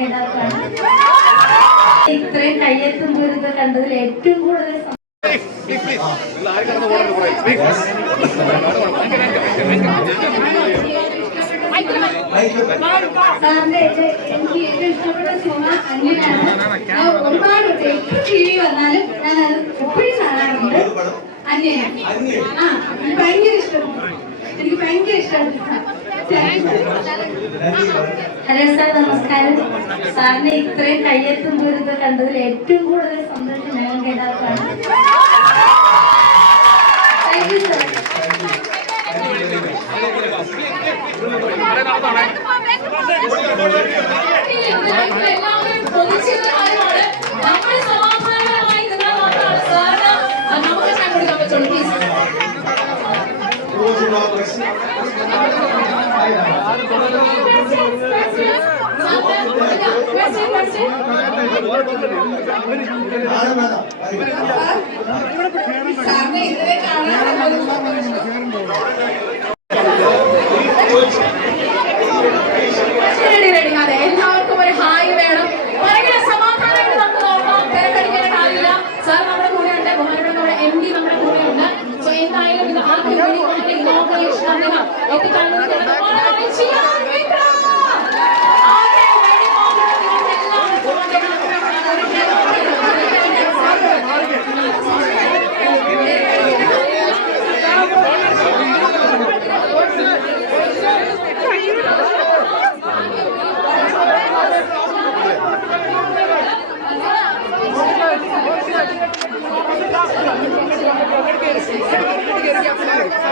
എല്ലാവർക്കാണ് ഇത്രയും കയ്യെത്തും ദൂരത്ത് കണ്ടതിൽ ഏറ്റവും കൂടുതൽ സാറിന്റെ എനിക്ക് ഏറ്റവും ഇഷ്ടപ്പെട്ട സിനിമ ഞാൻ ഒരുപാട് ടി വി വന്നാലും ഞാൻ അത് എപ്പോഴും കാണാറുണ്ട്. അന്യനാണ് ആ എനിക്ക് ഭയങ്കര ഇഷ്ടമാണ്. എനിക്ക് ഭയങ്കര ഇഷ്ടമാണ്. ഹലോ സാർ നമസ്കാരം. സാറിനെ ഇത്രയും കയ്യെത്തും ദൂരത്ത് കണ്ടതിൽ ഏറ്റവും കൂടുതൽ സന്തോഷം ഞങ്ങൾക്ക് കേട്ടാണ് താങ്ക് യു സാർ എല്ലാവരും Thank. মহাপ্রভুর সামনে এতে কারণ